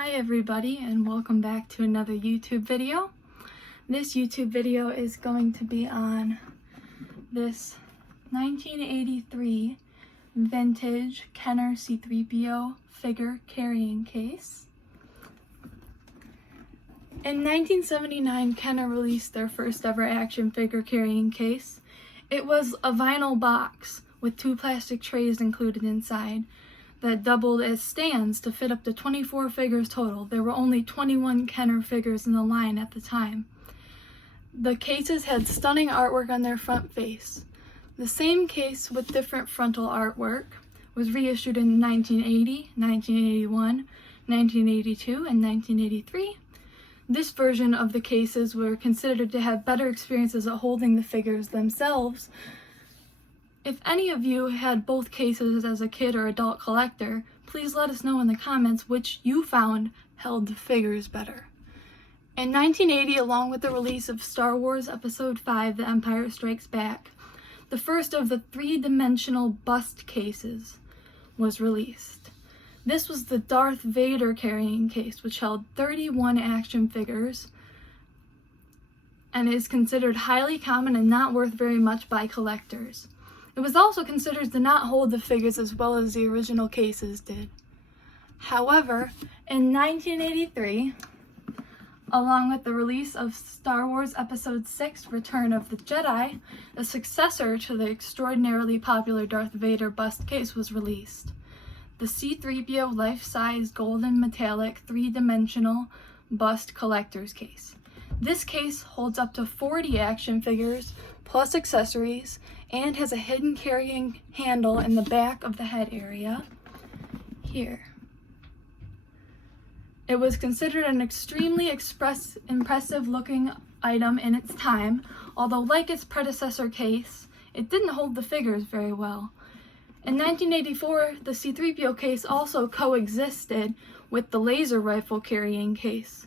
Hi everybody, and welcome back to another YouTube video. This YouTube video is going to be on this 1983 vintage Kenner C-3PO figure carrying case. In 1979, Kenner released their first ever action figure carrying case. It was a vinyl box with 2 plastic trays included inside that doubled as stands to fit up to 24 figures total. There were only 21 Kenner figures in the line at the time. The cases had stunning artwork on their front face. The same case with different frontal artwork was reissued in 1980, 1981, 1982, and 1983. This version of the cases were considered to have better experiences at holding the figures themselves. If any of you had both cases as a kid or adult collector, please let us know in the comments which you found held the figures better. In 1980, along with the release of Star Wars Episode 5, The Empire Strikes Back, the first of the 3-dimensional bust cases was released. This was the Darth Vader carrying case, which held 31 action figures and is considered highly common and not worth very much by collectors. It was also considered to not hold the figures as well as the original cases did. However, in 1983, along with the release of Star Wars Episode 6, Return of the Jedi, a successor to the extraordinarily popular Darth Vader Bust Case was released. The C-3PO life-size golden metallic 3-dimensional bust collector's case. This case holds up to 40 action figures plus accessories and has a hidden carrying handle in the back of the head area here. It was considered an extremely impressive looking item in its time, although like its predecessor case, it didn't hold the figures very well. In 1984, the C-3PO case also coexisted with the laser rifle carrying case.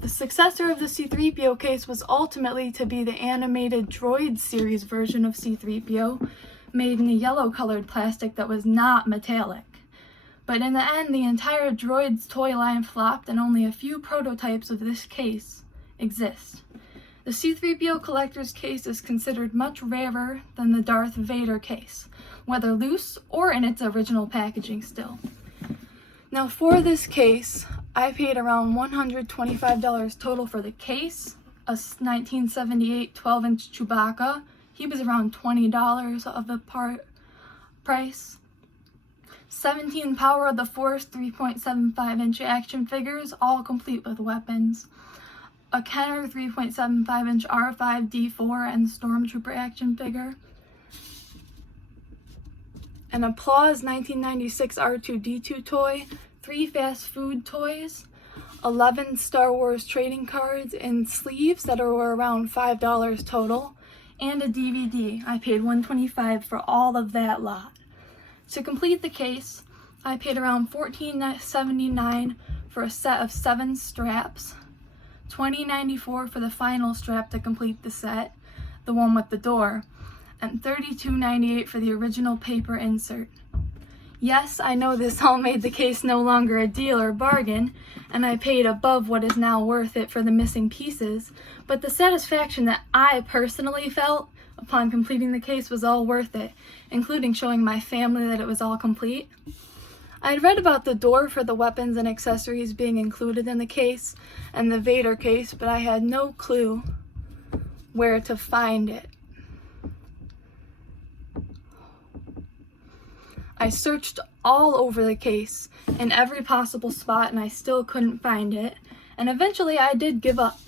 The successor of the C-3PO case was ultimately to be the animated Droids series version of C-3PO, made in a yellow-colored plastic that was not metallic. But in the end, the entire Droids toy line flopped, and only a few prototypes of this case exist. The C-3PO collector's case is considered much rarer than the Darth Vader case, whether loose or in its original packaging still. Now for this case, I paid around $125 total for the case, a 1978 12-inch Chewbacca. He was around $20 of the price. 17 Power of the Force 3.75-inch action figures, all complete with weapons. A Kenner 3.75-inch R5-D4 and Stormtrooper action figure. An Applause 1996 R2-D2 toy, 3 fast food toys, 11 Star Wars trading cards in sleeves that were around $5 total, and a DVD. I paid $125 for all of that lot. To complete the case, I paid around $14.79 for a set of 7 straps, $20.94 for the final strap to complete the set, the one with the door, and $32.98 for the original paper insert. Yes, I know this all made the case no longer a deal or bargain, and I paid above what is now worth it for the missing pieces, but the satisfaction that I personally felt upon completing the case was all worth it, including showing my family that it was all complete. I had read about the door for the weapons and accessories being included in the case and the Vader case, but I had no clue where to find it. I searched all over the case in every possible spot and I still couldn't find it, and eventually I did give up.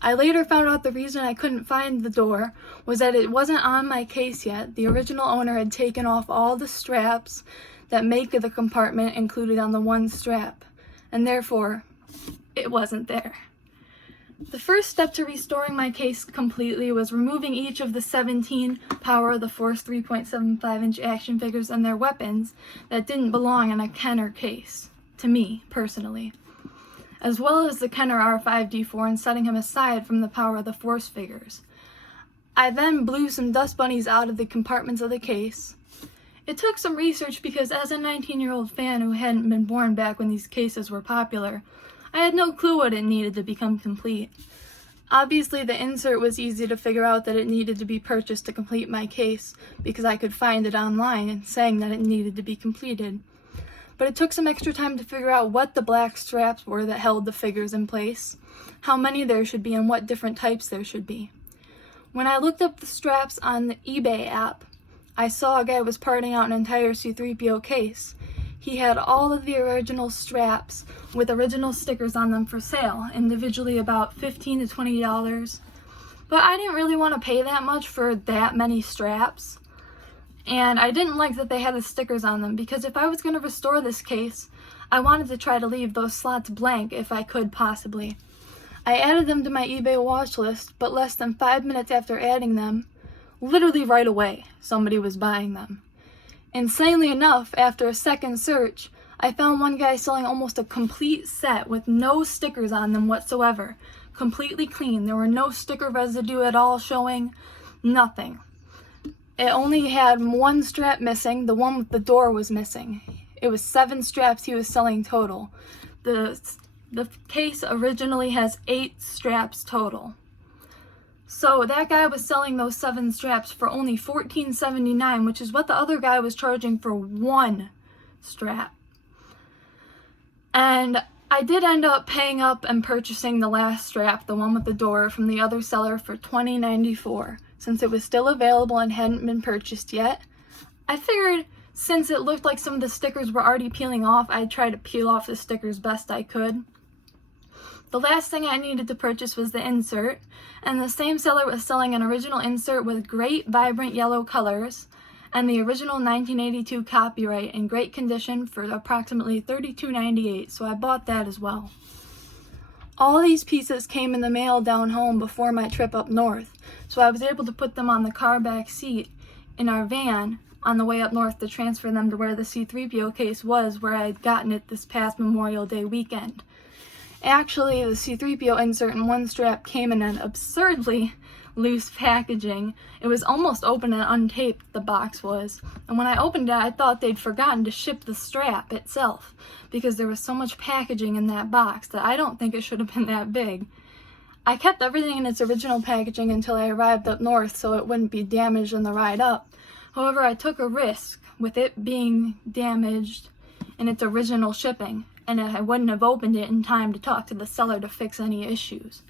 I later found out the reason I couldn't find the door was that it wasn't on my case yet. The original owner had taken off all the straps that make the compartment included on the one strap, and therefore it wasn't there. The first step to restoring my case completely was removing each of the 17 Power of the Force 3.75-inch action figures and their weapons that didn't belong in a Kenner case, to me, personally, as well as the Kenner R5-D4, and setting him aside from the Power of the Force figures. I then blew some dust bunnies out of the compartments of the case. It took some research because as a 19-year-old fan who hadn't been born back when these cases were popular, I had no clue what it needed to become complete. Obviously, the insert was easy to figure out that it needed to be purchased to complete my case because I could find it online and saying that it needed to be completed. But it took some extra time to figure out what the black straps were that held the figures in place, how many there should be, and what different types there should be. When I looked up the straps on the eBay app, I saw a guy was parting out an entire C-3PO case. He had all of the original straps with original stickers on them for sale, individually about $15 to $20. But I didn't really want to pay that much for that many straps. And I didn't like that they had the stickers on them, because if I was going to restore this case, I wanted to try to leave those slots blank if I could possibly. I added them to my eBay watch list, but less than 5 minutes after adding them, literally right away, somebody was buying them. Insanely enough, after a second search, I found one guy selling almost a complete set with no stickers on them whatsoever. Completely clean. There were no sticker residue at all showing. Nothing. It only had one strap missing. The one with the door was missing. It was 7 straps he was selling total. The case originally has 8 straps total. So that guy was selling those 7 straps for only $14.79, which is what the other guy was charging for one strap. And I did end up paying up and purchasing the last strap, the one with the door, from the other seller for $20.94, since it was still available and hadn't been purchased yet. I figured since it looked like some of the stickers were already peeling off, I'd try to peel off the stickers best I could. The last thing I needed to purchase was the insert, and the same seller was selling an original insert with great vibrant yellow colors and the original 1982 copyright in great condition for approximately $32.98, so I bought that as well. All these pieces came in the mail down home before my trip up north, so I was able to put them on the car back seat in our van on the way up north to transfer them to where the C-3PO case was, where I had gotten it this past Memorial Day weekend. Actually, the C-3PO insert and one strap came in an absurdly loose packaging. It was almost open and untaped, the box was. And when I opened it, I thought they'd forgotten to ship the strap itself, because there was so much packaging in that box that I don't think it should have been that big. I kept everything in its original packaging until I arrived up north so it wouldn't be damaged on the ride up. However, I took a risk with it being damaged in its original shipping, and I wouldn't have opened it in time to talk to the seller to fix any issues.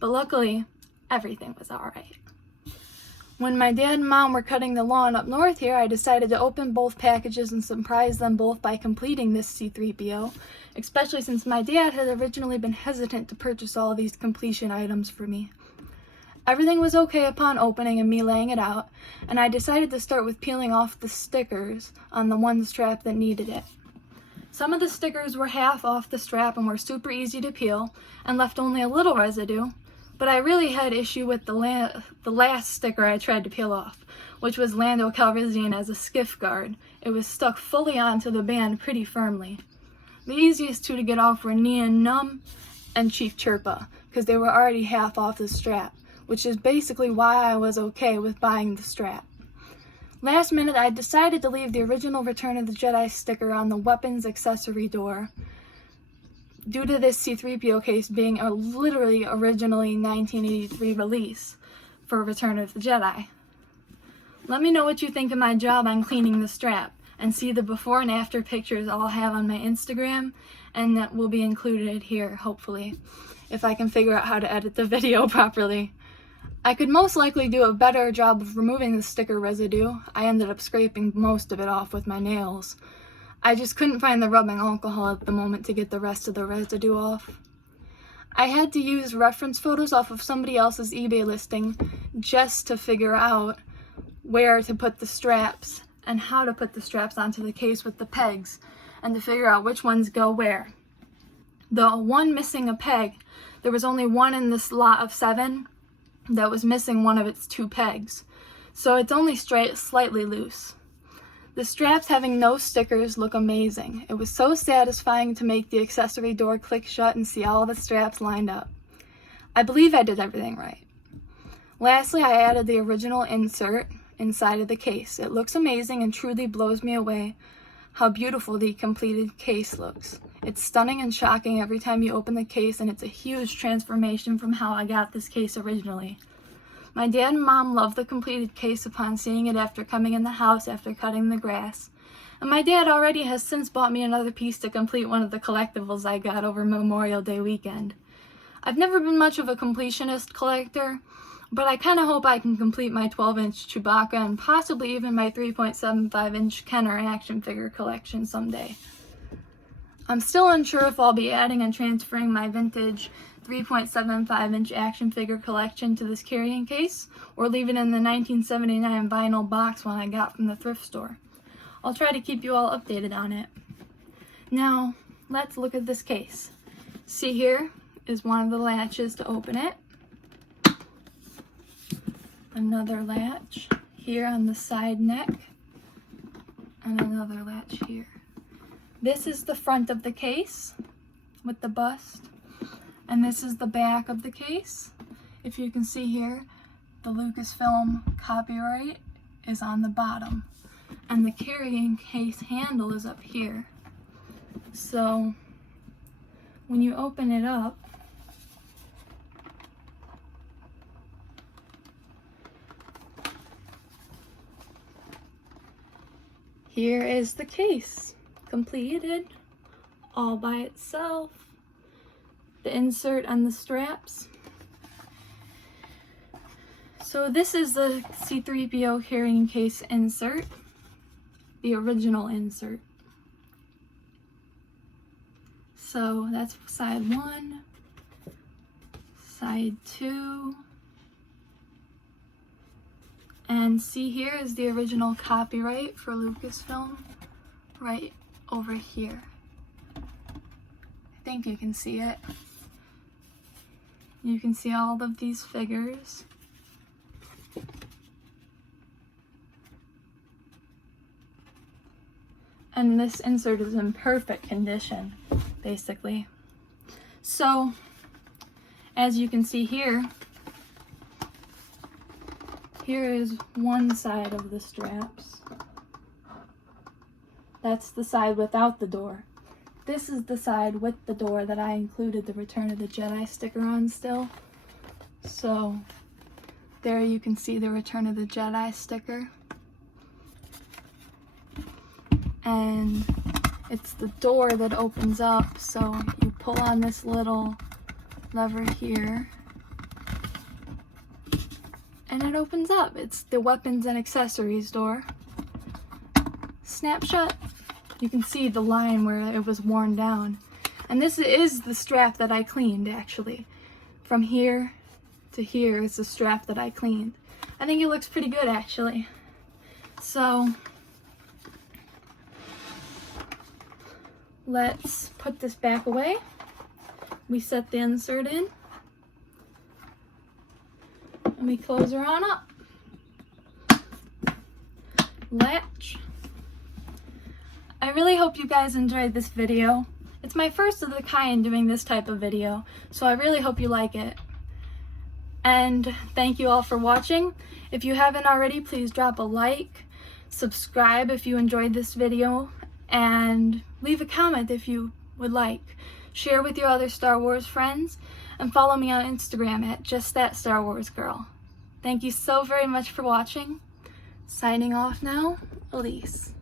But luckily, everything was alright. When my dad and mom were cutting the lawn up north here, I decided to open both packages and surprise them both by completing this C-3PO, especially since my dad had originally been hesitant to purchase all these completion items for me. Everything was okay upon opening and me laying it out, and I decided to start with peeling off the stickers on the one strap that needed it. Some of the stickers were half off the strap and were super easy to peel and left only a little residue, but I really had issue with the last sticker I tried to peel off, which was Lando Calrissian as a skiff guard. It was stuck fully onto the band pretty firmly. The easiest two to get off were Neon Numb and Chief Chirpa, because they were already half off the strap, which is basically why I was okay with buying the strap. Last minute, I decided to leave the original Return of the Jedi sticker on the weapons accessory door, due to this C-3PO case being a literally originally 1983 release for Return of the Jedi. Let me know what you think of my job on cleaning the strap, and see the before and after pictures I'll have on my Instagram, and that will be included here, hopefully, if I can figure out how to edit the video properly. I could most likely do a better job of removing the sticker residue. I ended up scraping most of it off with my nails. I just couldn't find the rubbing alcohol at the moment to get the rest of the residue off. I had to use reference photos off of somebody else's eBay listing just to figure out where to put the straps and how to put the straps onto the case with the pegs, and to figure out which ones go where. The one missing a peg, there was only one in this lot of 7 that was missing one of its 2 pegs, so it's only slightly loose. The straps having no stickers look amazing. It was so satisfying to make the accessory door click shut and see all the straps lined up. I believe I did everything right. Lastly, I added the original insert inside of the case. It looks amazing and truly blows me away how beautiful the completed case looks. It's stunning and shocking every time you open the case, and it's a huge transformation from how I got this case originally. My dad and mom loved the completed case upon seeing it after coming in the house after cutting the grass. And my dad already has since bought me another piece to complete one of the collectibles I got over Memorial Day weekend. I've never been much of a completionist collector, but I kind of hope I can complete my 12-inch Chewbacca and possibly even my 3.75-inch Kenner action figure collection someday. I'm still unsure if I'll be adding and transferring my vintage 3.75-inch action figure collection to this carrying case, or leave it in the 1979 vinyl box one I got from the thrift store. I'll try to keep you all updated on it. Now, let's look at this case. See, here is one of the latches to open it. Another latch here on the side neck, and another latch here. This is the front of the case with the bust, and this is the back of the case. If you can see here, the Lucasfilm copyright is on the bottom, and the carrying case handle is up here. So when you open it up, here is the case, completed, all by itself. The insert and the straps. So this is the C-3PO carrying case insert, the original insert. So that's side 1, side 2, and see, here is the original copyright for Lucasfilm right over here. I think you can see it. You can see all of these figures. And this insert is in perfect condition, basically. So, as you can see here, here is one side of the straps. That's the side without the door. This is the side with the door that I included the Return of the Jedi sticker on still. So, there you can see the Return of the Jedi sticker. And it's the door that opens up, so you pull on this little lever here, and it opens up. It's the weapons and accessories door. Snap shut. You can see the line where it was worn down. And this is the strap that I cleaned, actually. From here to here is the strap that I cleaned. I think it looks pretty good, actually. So, let's put this back away. We set the insert in. And we close her on up. Latch. I really hope you guys enjoyed this video. It's my first of the kind doing this type of video, so I really hope you like it. And thank you all for watching. If you haven't already, please drop a like, subscribe if you enjoyed this video, and leave a comment if you would like. Share with your other Star Wars friends, and follow me on Instagram at JustThatStarWarsGirl. Thank you so very much for watching. Signing off now, Elise.